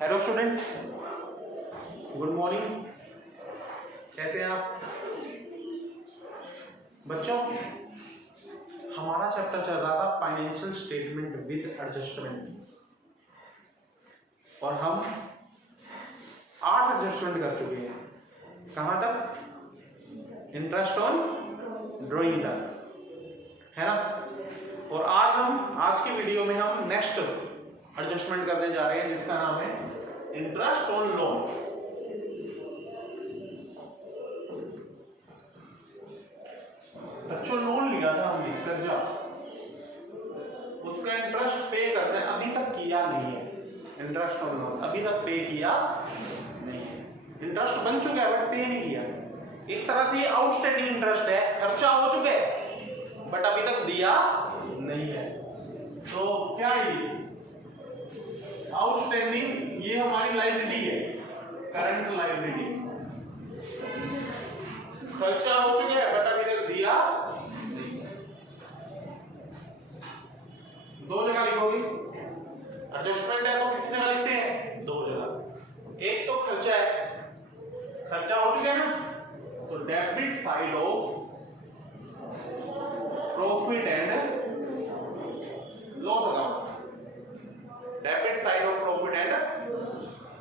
Hello students, good morning. कैसे हैं आप बच्चों? हमारा चैप्टर चल रहा था फाइनेंशियल स्टेटमेंट विद एडजस्टमेंट और हम 8 एडजस्टमेंट कर चुके हैं। कहां तक? इंटरेस्ट ऑन ड्रॉइंग तक, है ना। और आज की वीडियो में हम नेक्स्ट एडजस्टमेंट करने जा रहे हैं जिसका नाम है इंटरेस्ट ऑन लोन। बच्चों, लोन लिया था हमने कर्जा, उसका इंटरेस्ट पे करते हैं, अभी तक किया नहीं है। इंटरेस्ट ऑन लोन अभी तक पे किया नहीं है। इंटरेस्ट बन चुका है बट पे नहीं किया। एक तरह से ये आउटस्टैंडिंग इंटरेस्ट है, खर्चा हो चुके हैं बट अभी तक दिया नहीं है। तो क्या ये आउटस्टैंडिंग, ये हमारी लायबिलिटी है, करंट लायबिलिटी। खर्चा हो चुके हैं बट अभी तक दिया नहीं। दो जगह लिखोगे, एडजस्टमेंट है तो कितने जगह लिखते हैं? दो जगह। एक तो खर्चा है, खर्चा हो चुका है ना, तो debit side of profit and loss account, debit side of profit and.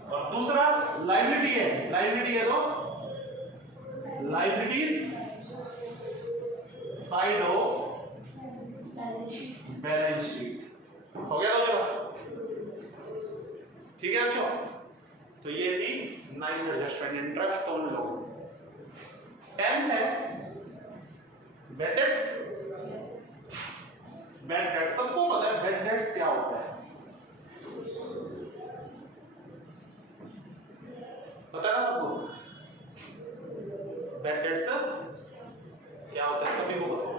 और दूसरा लायबिलिटी है, लायबिलिटी है तो liabilities side of balance sheet. हो गया तो ठीक है बच्चों। तो ये थी 9th adjustment, interest on loan. 10th है बैड डेट्स। बैड डेट्स सबको पता है, बैड डेट्स क्या होता है? पता है ना सबको? बैड डेट्स क्या होता है सभी को पता है।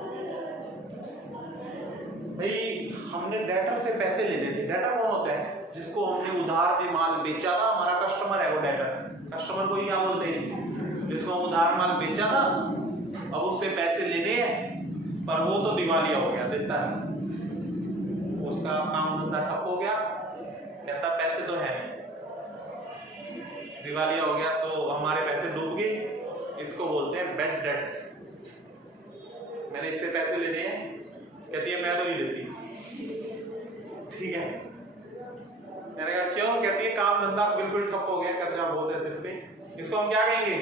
भाई, हमने डेटर से पैसे लेने थे। डेटर कौन होता है? जिसको हमने उधार पे माल बेचा था, हमारा कस्टमर है वो डेटर। कस्टमर को ही क्या बोलते हैं? जिसको हम उधार माल बेचा था, अब उससे पैसे लेने हैं पर वो तो दिवालिया हो गया, देता है, उसका काम धंधा ठप हो गया, कहता पैसे तो है नहीं, दिवालिया हो गया, तो हमारे पैसे डूब गए। इसको बोलते हैं बैड डेट्स। मैंने इससे पैसे लेने हैं, कहती है मैं तो नहीं देती। ठीक है, मैंने कहा क्यों? कहती है काम धंधा बिल्कुल ठप हो गया, कर्जा बहुत है सिर पे। इसको हम क्या कहेंगे?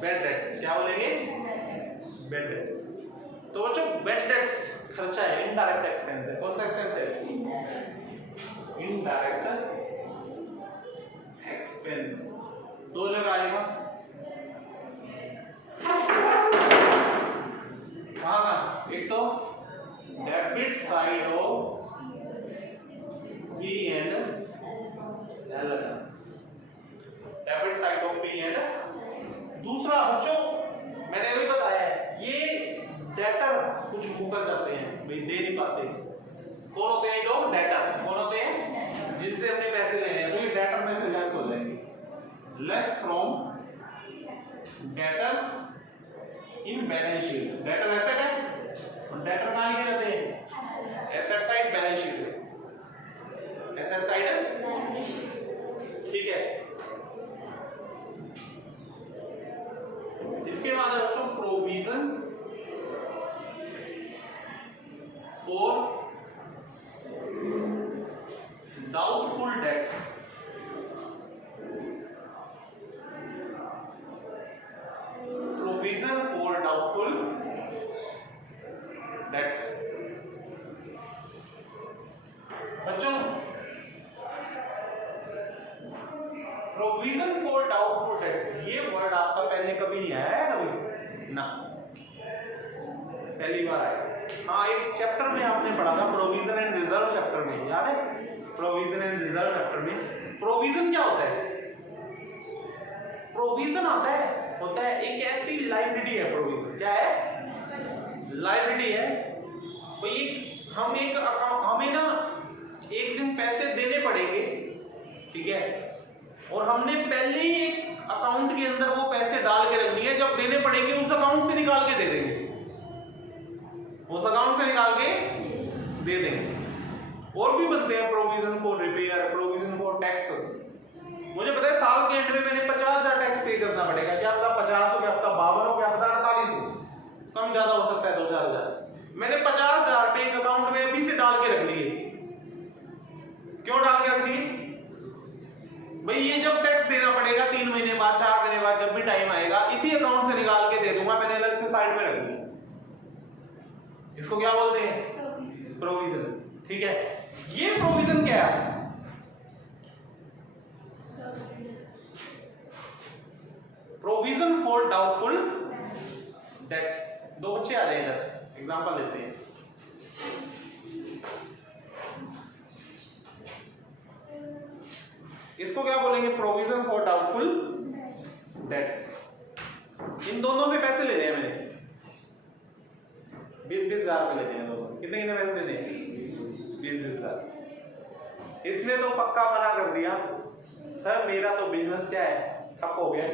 Bad debts. क्या बोलेंगे? Bad debts. तो बच्चों, बैड डेट्स खर्चा है, इनडायरेक्ट एक्सपेंस है। कौन सा एक्सपेंस है? Indirect expense. दो जगह आएगा, कहाँ? एक तो debit side of P and L, debit side of P and. दूसरा बच्चों, मैंने अभी बताया है, ये डेटर कुछ मुकर जाते हैं, भाई दे नहीं पाते। कौन होते हैं लोग? डेटर। कौन होते हैं? जिनसे हमने पैसे लेने हैं, तो ये डेटर में से लेस हो जाएंगे। Less from debtors in balance sheet. Debtor asset है और डेटर कहां लिखे जाते हैं? एसेट साइड बैलेंस शीट में। एसेट साइड, ठीक है। इसके बाद है बच्चों provision for doubtful dates. Provision for doubtful dates. बच्चों, प्रोविजन फॉर डाउटफुल डेट्स, ये वर्ड आपका पहले कभी नहीं आया है कभी ना, पहली बार आया। हाँ, एक चैप्टर में आपने पढ़ा था, प्रोविजन एंड रिजर्व चैप्टर में, याद है? प्रोविजन एंड रिजर्व चैप्टर में प्रोविजन क्या होता है? प्रोविजन होता है एक ऐसी लायबिलिटी है। प्रोविजन क्या है? लायबिलिटी है। भाई हमें ना एक दिन पैसे देने पड़ेंगे, ठीक है, और हमने पहले ही एक अकाउंट के अंदर वो पैसे डाल के रख दिए। जब देने पड़ेंगे उस अकाउंट से निकाल के दे देंगे, उस अकाउंट से निकाल के दे देंगे। और भी बनते हैं, provision for repair, provision for tax. मुझे पता है साल के एंड में मैंने 50,000 टैक्स पे करना पड़ेगा, क्या पता 50 हो, क्या पता 52 हो, क्या पता 48 हो, कम ज्यादा हो सकता है 2-4 हजार। मैंने 50,000 पे एक अकाउंट में अभी से डाल के रख लिए। क्यों डाल के रख लिए भाई? ये जब टैक्स देना पड़ेगा 3 महीने बाद, 4 महीने बाद, जब भी टाइम आएगा, इसी अकाउंट से निकाल के दे दूंगा। मैंने अलग से साइड में रख दिया। इसको क्या बोलते हैं? प्रोविजन। ठीक है, ये प्रोविजन क्या है? Provision for doubtful dates. दो बच्चे आ जाए इधर, एग्जांपल लेते हैं। इसको क्या बोलेंगे? Provision for doubtful debts. इन दोनों से पैसे लेने हैं मैंने, 20-20 हजार पे लेने हैं दोनों। कितने कितने पैसे लेने हैं? 20-20 हजार। इसने तो पक्का मना कर दिया, सर मेरा तो बिजनेस क्या है, ठप हो गया।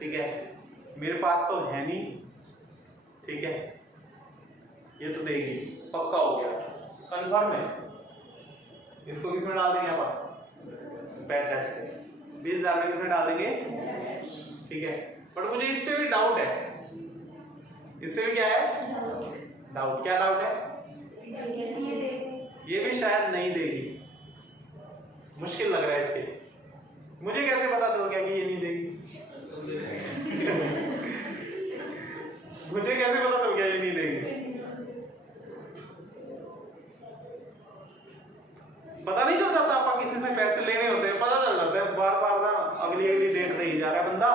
ठीक है, मेरे पास तो है नहीं। ठीक है, ये तो देगी, पक्का हो गया, कंफर्म है। इसको किसमें डाल देंगे अपन? बैड डेट से। 20,000 में किसमें डाल देंगे? ठीक है, बट मुझे इस पे भी डाउट है। इस पे भी क्या है? डाउट। क्या डाउट है? ये भी शायद नहीं देगी, मुश्किल लग रहा है इसके। मुझे कैसे पता चल गया कि ये नहीं देगी? मुझे कैसे पता चल गया ये नहीं देगी? पता नहीं चल जाता, आप किसी से पैसे लेने होते हैं, पता चल जाता है बार बार ना, अगली अगली डेट दे ही जा रहा है बंदा,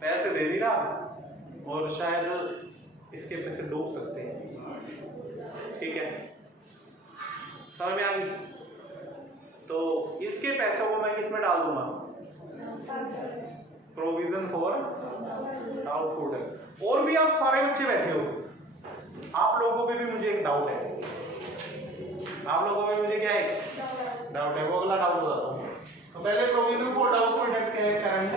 पैसे दे नहीं रहा, और शायद इसके पैसे डूब सकते हैं। ठीक है, समझ में आ गई? तो इसके पैसों को मैं किस में डाल दूंगा? Provision for doubtful debt. और भी आप सारे बच्चे बैठे हो, आप लोगों पे भी मुझे एक डाउट है। आप लोगों में मुझे क्या है? डाउट है। वो अगला डाउट बताता हूं। तो पहले प्रोविजन फॉर डाउटफुल डेट्स क्या है? करंट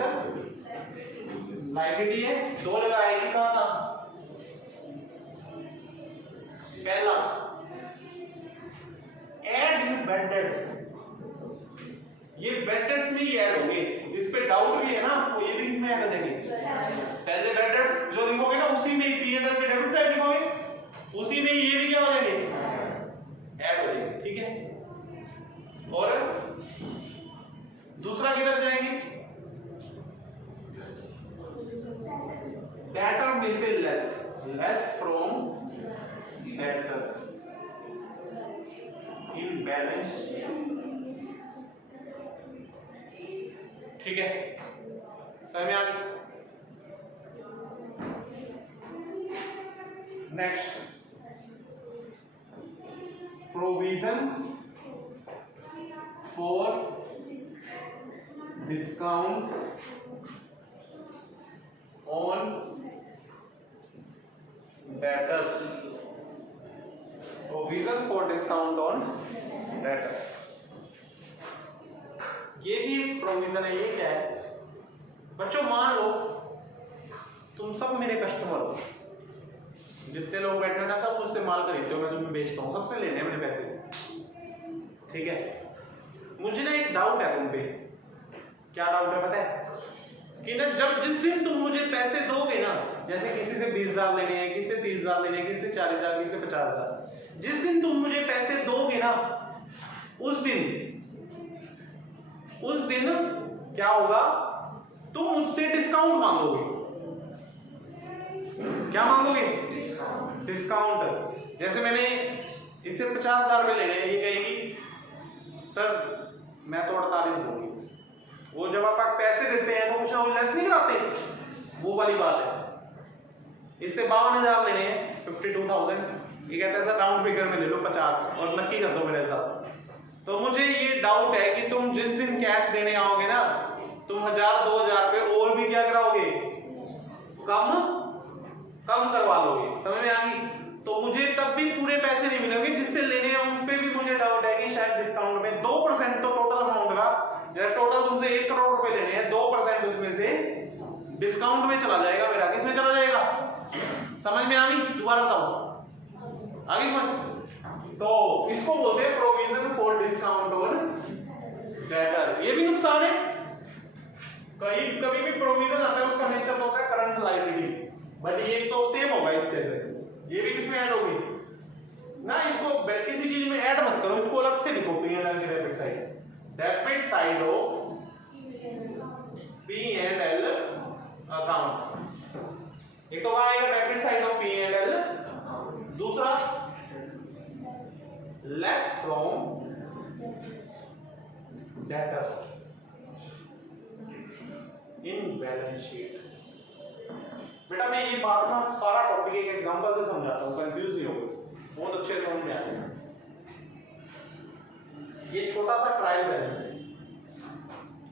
लायबिलिटी है। दो जगह आएगी, कहां था? पहला ऐड इन बैड डेट्स। ये बैड डेट्स में ही ऐड होंगे, जिस पे डाउट भी है ना, वो ये भी इसमें ऐड हो जाएंगे। पहले बैड डेट्स जो लिखोगे ना, उसी में ही पीएनएल के डेबिट साइड लिखोगे, उसी में ये भी क्या हो जाएंगे? ऐड हो जाएंगे। ठीक है, और दूसरा किधर जाएंगे? डेटर में से less from debtor in balance. ठीक है, समझ में आ गई? Next, provision for discount on debtors. Provision for discount on debtors, ये भी एक प्रोविजन है। ये क्या है बच्चों? मान लो तुम सब मेरे कस्टमर हो, जितने लोग बैठे हैं ना, सब मुझसे माल खरीदते हो, मैं तुम्हें बेचता हूँ, सबसे लेने हैं मैंने पैसे। ठीक है, मुझे ना एक डाउट है तुम पे। क्या डाउट है पता है? कि ना जब जिस दिन तुम मुझे पैसे दोगे ना, जैसे किसी से 20,000 लेने हैं, किसी से 30,000 लेने हैं, किसी से 40,000, किसी से 50,000, जिस दिन तुम मुझे पैसे दोगे ना, उस दिन क्या होगा? तुम मुझसे डिस्काउंट मांगोगे। क्या मांगोगे? डिस्काउंट। जैसे मैंने इसे 50,000 में लेने हैं, ये कहेगी सर मैं तो 48 दूंगी। वो जब आप पैसे देते हैं तो कुछ ना लेस नहीं कराते, वो वाली बात है। इससे 52,000 लेने हैं, 52,000। ये कहता है सर राउंड फिगर में ले लो 50 और नक्की कर दो मेरे साथ। तो मुझे ये डाउट है कि तुम जिस दिन कैश देने आओगे ना, तुम 1,000-2,000 पे और भी क्या कराओगे? कम करवा लोगे। समझ में आ गई? तो मुझे तब भी पूरे पैसे नहीं मिलेंगे, जिससे लेने हैं उन पे भी मुझे डाउट है कि शायद डिस्काउंट में 2% तो टोटल अमाउंट का, जैसे टोटल तुमसे 1 करोड़ रुपए लेने हैं, 2% उसमें से डिस्काउंट में चला जाएगा मेरा। किस में चला जाएगा? समझ में आ गई? दोबारा बताओ, आ गई समझ? तो इसको बोलते हैं provision for discount on debtors. ये भी नुकसान है, कभी भी प्रोविजन आता है उसका नेचर होता है करंट लायबिलिटी, बट ये तो सेम होगा इस जैसे, ये भी किसमें ऐड होगी ना, इसको किसी चीज में ऐड मत करो, इसको अलग से लिखो P&L की debit side, debit side of P&L account. एक तो वहां आएगा डेबिट साइड ऑफ P&L, दूसरा less from debtors in balance sheet. बेटा मैं ये बात ना सारा टॉपिक एक एग्जांपल से समझाता हूं, कंफ्यूज नहीं होगे, बहुत अच्छे से समझ में आएगा। ये छोटा सा ट्रायल बैलेंस है,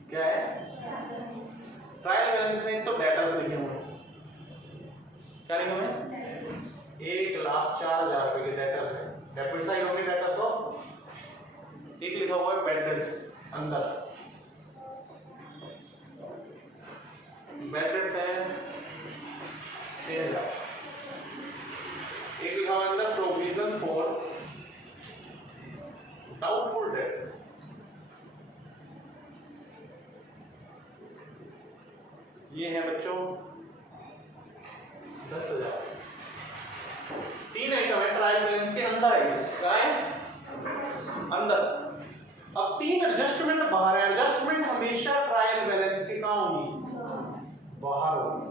क्या है ट्रायल बैलेंस में तो डेटर्स लिखे हुए हैं, क्या लिखे हुए हैं 1,04,000 रुपए के डेटर्स है, डेबिट साइड होंगे डेटर, तो एक लिखा हुआ है बैड डेट्स अंदर, बैड डेट्स है 6,000, एक लिखा हुआ अंदर प्रोविजन फॉर डाउटफुल डेट्स, ये है बच्चों 10,000। तीन आइटम है ट्रायल बैलेंस के अंदर है, क्या है अंदर। अब तीन एडजस्टमेंट बाहर है, एडजस्टमेंट हमेशा ट्रायल बैलेंस के कहां होंगी, बाहर होगी।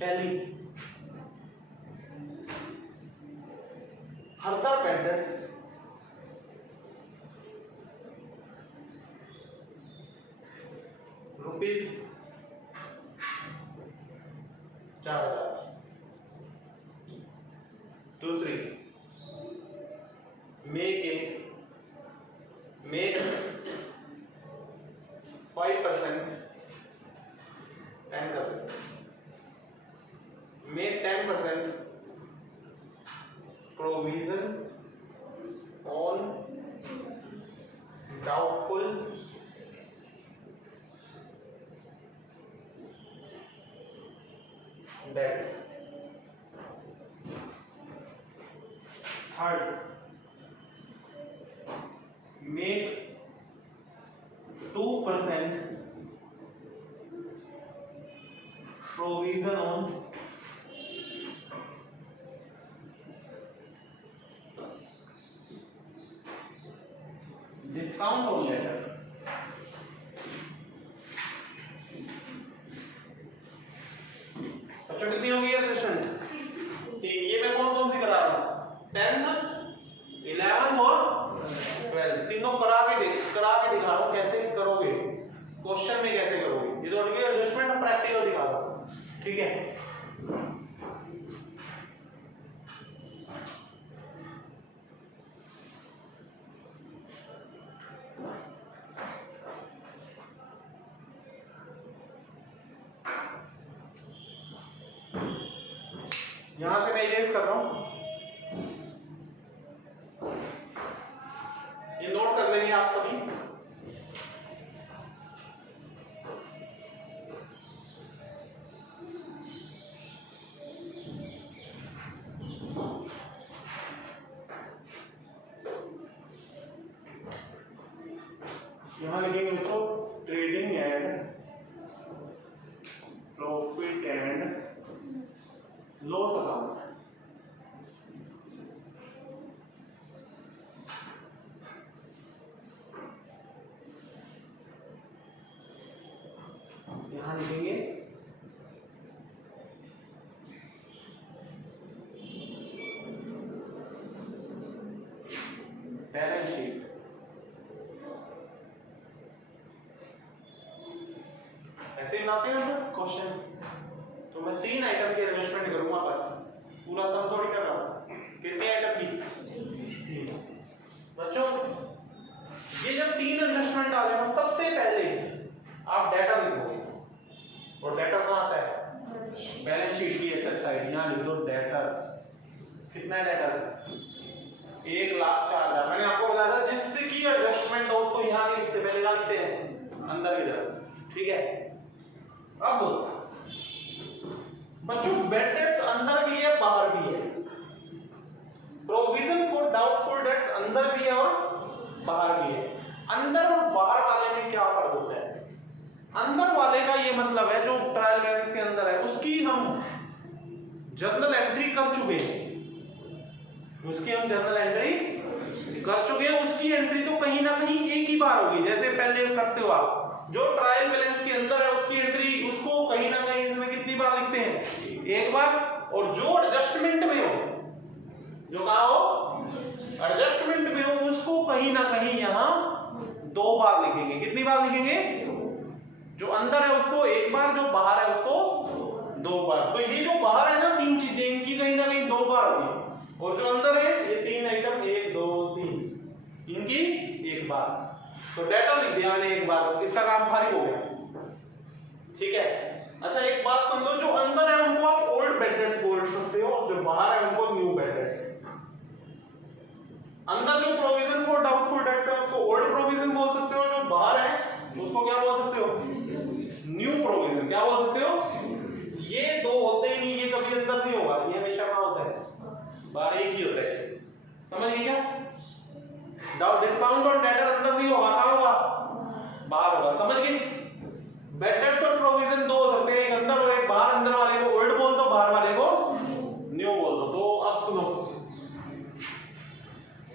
पहली फर्दर पेंडेंट्स रुपीज 4,000, दूसरी make 5% 10%, make 10% provision on doubtful debts. Third make 2% provision on discount on debtor. बच्चों कितनी होगी एडजस्टमेंट, ये मैं कौन कौन सी करा रहा हूं, 10th 11th और 12th, तीनों करा के दिखा रहा हूं कैसे करोगे, क्वेश्चन में कैसे करोगे, ये तो उनकी एडजस्टमेंट प्रैक्टिकल दिखा रहा हूं, ठीक है। यहां से मैं इरेज कर रहा हूं, ये नोट कर लेंगे आप सभी। यहां लिखेंगे बच्चों trading and profit and loss account. यहां लिखेंगे बैलेंस शीट। ऐसे ही लाते हैं क्वेश्चन, तो मैं 3 आइटम की एडजस्टमेंट करूंगा बस, पूरा सम थोड़ी कर रहा हूं। कितने आइटम की, बच्चों ये जब 3 एडजस्टमेंट आ जाए, सबसे पहले आप डाटा लिखो, और डाटा कहां आता है बैलेंस शीट की एसेट साइड, यहां लिख दो डेटर्स। कितना है डेटर्स 1,04,000। मैंने आपको बताया था जिससे की एडजस्टमेंट हो उसको यहां नहीं लिखते, पहले कहां लिखते हैं अंदर इधर, ठीक है। अब बच्चों बेड डेट्स अंदर भी है बाहर भी है, प्रोविजन फॉर अंदर भी है और बाहर भी है। अंदर और बाहर वाले में क्या फर्क होता है? अंदर वाले का ये मतलब है जो ट्रायल बैलेंस के अंदर है उसकी हम जर्नल एंट्री कर चुके हैं, उसकी हम जर्नल एंट्री कर चुके हैं, उसकी एंट्री तो कहीं ना कहीं एक ही बार होगी। जैसे पहले करते हो आप, जो ट्रायल बैलेंस के अंदर है उसकी एंट्री उसको कहीं ना कहीं इसमें कितनी बार लिखते हैं? एक बार। और जो एडजस्टमेंट में हो, जो कहा हो एडजस्टमेंट में हो, उसको कहीं ना कहीं यहां 2 बार लिखेंगे। कितनी बार लिखेंगे? जो अंदर है उसको एक बार, जो बाहर है उसको 2 बार। तो ये जो बाहर है ना 3 चीजें, इनकी कहीं ना कहीं 2 बार होगी, और जो अंदर है ये 3 आइटम 1 2 3 इनकी 1 बार। तो डाटा लिख दिया मैंने 1 बार, इसका काम फारिग हो गया। ठीक है। अच्छा एक बात समझो, जो अंदर है उनको आप ओल्ड बेड डेट्स बोल सकते हो, और जो बाहर है उनको न्यू बेड डेट्स। अंदर जो प्रोविजन फॉर डाउटफुल डेट्स है उसको ओल्ड प्रोविजन बोल सकते हो, जो बाहर है उसको क्या बोल सकते हो? New provision. क्या बोल सकते हो? ये 2 होते ही नहीं, ये कभी अंदर नहीं होगा, ये हमेशा कहां होता है? बाहर। एक ही होता है। समझ गए क्या? डिस्काउंट ऑन डेटर अंदर नहीं होगा, कहां होगा? बाहर होगा। समझ गए? बेड डेट्स और प्रोविजन 2 हो सकते हैं, एक अंदर और एक बाहर। अंदर वाले को ओल्ड बोल दो, बाहर वाले को न्यू बोल दो। तो अब सुनो,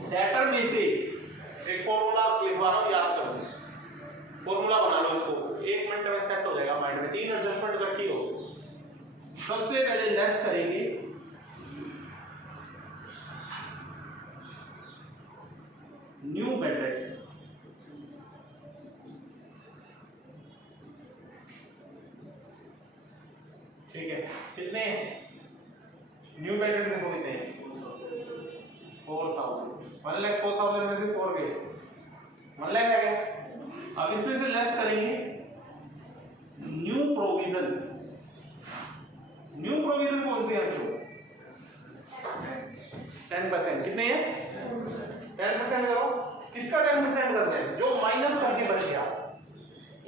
डेटर में से एक फॉर्मूला लिखवा रहा हूं, याद करो। फॉर्मूला बना लो इसको, 1 मिनट में सेट हो जाएगा माइंड में। 3 एडजस्टमेंट इकट्ठी हो। सबसे पहले लेस करेंगे न्यू बेड डेट्स। ठीक है, कितने हैं न्यू बेड डेट्स? देखो कितने हैं? 4000। 1,04,000 में से 4 गए, 1 लाख आ गया। अब इसमें से लेस करेंगे न्यू प्रोविजन। न्यू प्रोविजन कौन सी है बच्चों? 10%। कितने हैं? 10% करो। किसका 10% करते हैं? जो माइनस करके बच गया।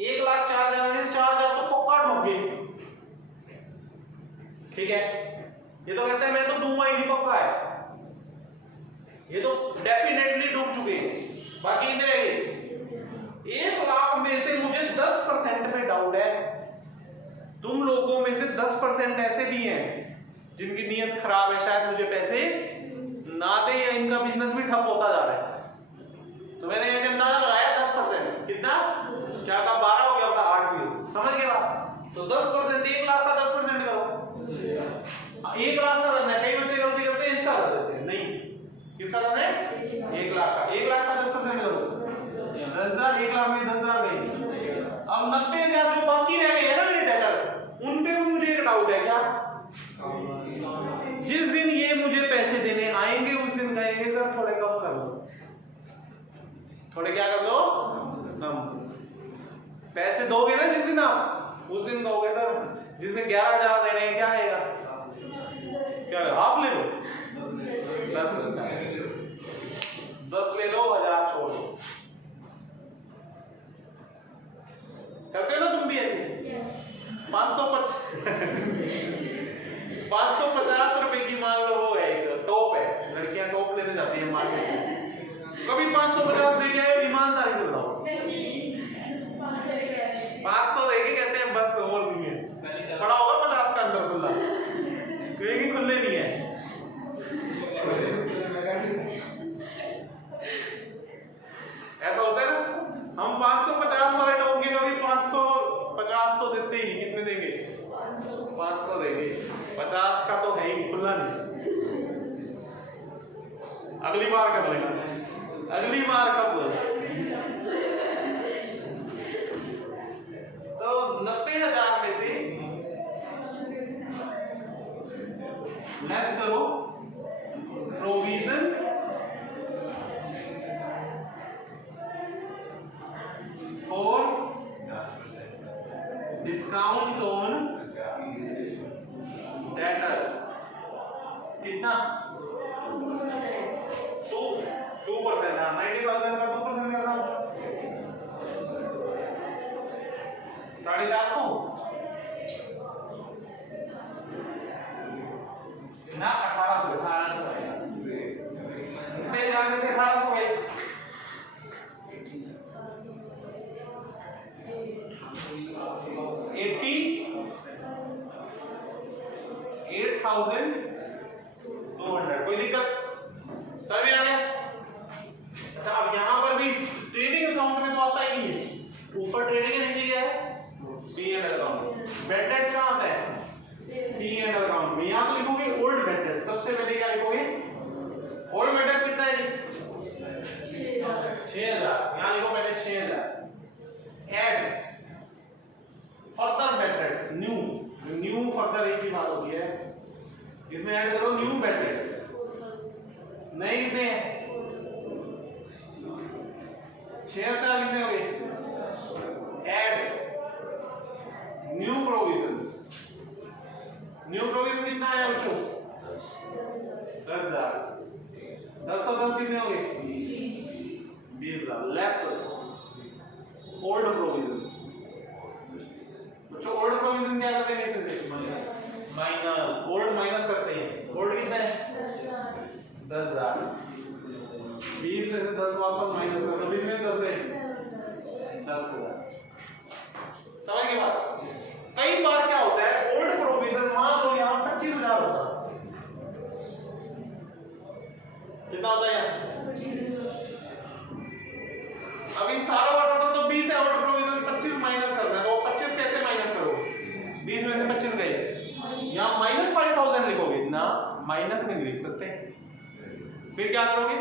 1,04,000 में 4,000 तो पक्का डूब गए। ठीक है, ये तो कहते हैं मैं तो दूंगा ही नहीं, पक्का है, ये तो डेफिनेटली डूब चुके हैं। बाकी इधर है 1 लाख में से मुझे 10% पे डाउट है। तुम लोगों में से 10% ऐसे भी हैं जिनकी नीयत खराब है, शायद मुझे पैसे ना दे या इनका बिजनेस भी ठप होता जा रहा है। तो मैंने एक अंदाजा लगाया 10%। कितना? क्या का 12 हो गया होता, 8 भी हो। समझ गए बात? तो 10%, 1 लाख का 10% करो। 1 लाख का करना है। कई बच्चे गलती करते हैं, इसका कर देते हैं। नहीं, किसका करना है? 1 लाख का। 1 लाख का 10% करो, 10,000। 1 लाख में 10,000 गई। अब 90,000 जो बाकी रह गए हैं ना मेरे डेटर, उन पे भी मुझे एक डाउट है। क्या? जिस दिन ये मुझे पैसे देने आएंगे उस दिन कहेंगे सर थोड़े कम कर लो। थोड़े क्या कर लो? कम। पैसे दोगे ना जिस दिन आप, उस दिन दोगे सर। जिस दिन 11,000 देने हैं क्या आएगा? क्या हाफ ले लो, 10 ले लो, 1,000 छोड़ दो। करते हो ना तुम भी ऐसे? 550 रुपए की मान लो वो है, एक टॉप है, लड़कियां टॉप लेने जाती है मार्केट से। कभी 550 दे गया है? ईमानदारी से बताओ। 500 दे के कहते हैं बस और नहीं है। पड़ा होगा 50 का अंदर खुला, कहीं खुले नहीं है। ऐसा होता है ना, हम 550 वाले टॉप के कभी 550 तो देते ही। कितने देंगे? 500 देंगे। 50 का तो है ही, खुला नहीं। अगली बार कर लेना। अगली बार कब? तो 90,000 में से लेस करो provision for discount on debtor. कितना? 2%। हाँ, 90,000 का 2% करना 450 ना 1,800 पे जा आने से 1800 गए। 88,200। कोई दिक्कत सर में आ गया? अच्छा अब यहां पर भी ट्रेडिंग अकाउंट में तो आता ही नहीं है, ऊपर ट्रेडिंग नीचे क्या है P&L अकाउंट। बैड डेट्स कहां आता है P&L अकाउंट में। यहां तो लिखोगे ओल्ड बैड डेट्स, सबसे पहले क्या लिखोगे ओल्ड बैड डेट्स कितना है 6000, यहां लिखो पहले 6000। Add further bad debts new further एक ही बात होती है, इसमें ऐड करो न्यू बैड डेट्स। नहीं कितने 6,000 कितने हो गए। ऐड न्यू प्रोविजन कितना आया बच्चों 10,000। 10 और 10 कितने हो गए 20,000। Less old provision. बच्चों ओल्ड प्रोविजन क्या करते हैं इससे माइनस, ओल्ड माइनस करते हैं। ओल्ड कितना है 10,000। 20 में से 10 वापस माइनस कर दो, 20 में 10 है 10,000। समझ गए बात? कई बार क्या होता है ओल्ड प्रोविजन मान लो यहां 25,000 होता है, कितना होता है अब इन सारों का टोटल तो 20 है, ओल्ड प्रोविजन 25 माइनस करना है, तो 25 कैसे माइनस करोगे 20 में से 25 गए, यहां -5,000 लिखोगे ना, माइनस में लिख सकते हैं। फिर क्या करोगे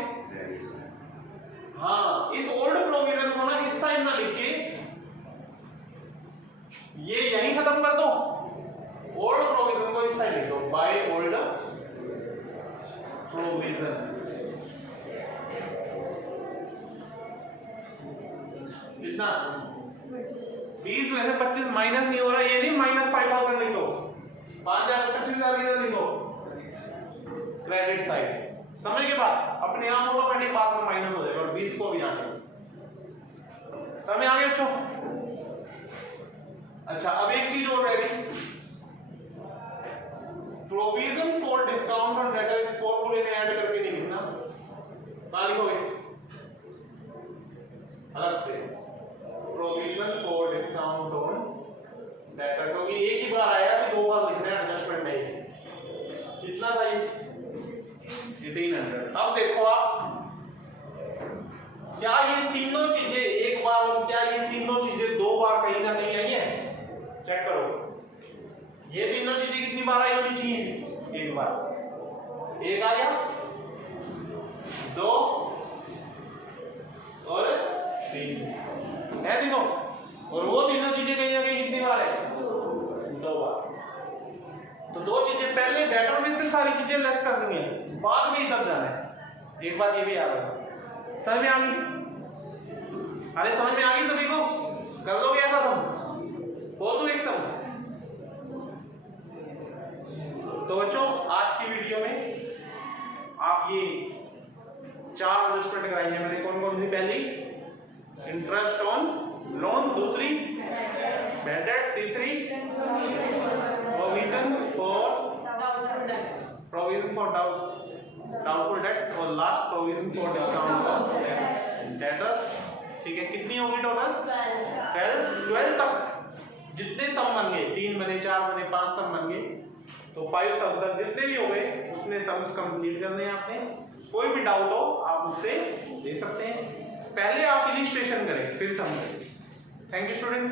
हाँ इस ओल्ड प्रोविजन को ना इस साइड ना लिख के ये यहीं खत्म कर दो, ओल्ड प्रोविजन को इस साइड लिख दो बाय ओल्ड प्रोविजन। कितना 20 में से 25 माइनस नहीं हो रहा, ये नहीं -5,000 लिख दो, 5,000 25,000 किधर लिखो क्रेडिट साइड। समझ के बाद अपने आप ऑटोमेटिक बाद में माइनस हो जाएगा और 20 को भी आने समय आ गया बच्चों। अच्छा अब एक चीज और रह गई, provision for discount on data is फॉर्मूले में ऐड करके नहीं लिखना, कहां लिखोगे अलग से provision for discount on data, क्योंकि एक ही बार आया अभी 2 बार लिखना है एडजस्टमेंट नहीं। कितना था ये 1800। अब देखो आप क्या ये तीनों चीजें एक बार और क्या ये तीनों चीजें 2 बार कहीं ना कहीं आई है, चेक करो। ये तीनों चीजें कितनी बार आई होनी चाहिए एक बार, एक आ गया 2 और 3 है तीनों, और वो तीनों चीजें कहीं ना कहीं कितनी बार है 2 बार। तो 2 चीजें पहले डेटा में से सारी चीजें लेस कर देंगे, बाद में ही तब जाना है। एक बात ये भी याद रखो, समझ में आ गई? अरे समझ में आ गई सभी को? कर लोगे ऐसा तुम बोल दो एक सम। तो बच्चों आज की वीडियो में आप ये 4 एडजस्टमेंट कराई है मैंने। कौन कौन सी? पहली इंटरेस्ट ऑन लोन, दूसरी बैड डेट, तीसरी प्रोविजन फॉर डाउटफुल डेट्स और last provision for discount on debtors. ठीक है कितनी होगी टोटल 12 तक जितने सम बन गए, 3 बने 4 बने 5 सम बन गए, तो 5 सम तक जितने भी हो गए उतने सम्स कंप्लीट करने हैं आपने। कोई भी डाउट हो आप मुझसे दे सकते हैं, पहले आप इलिस्ट्रेशन करें फिर सम करें। Thank you students.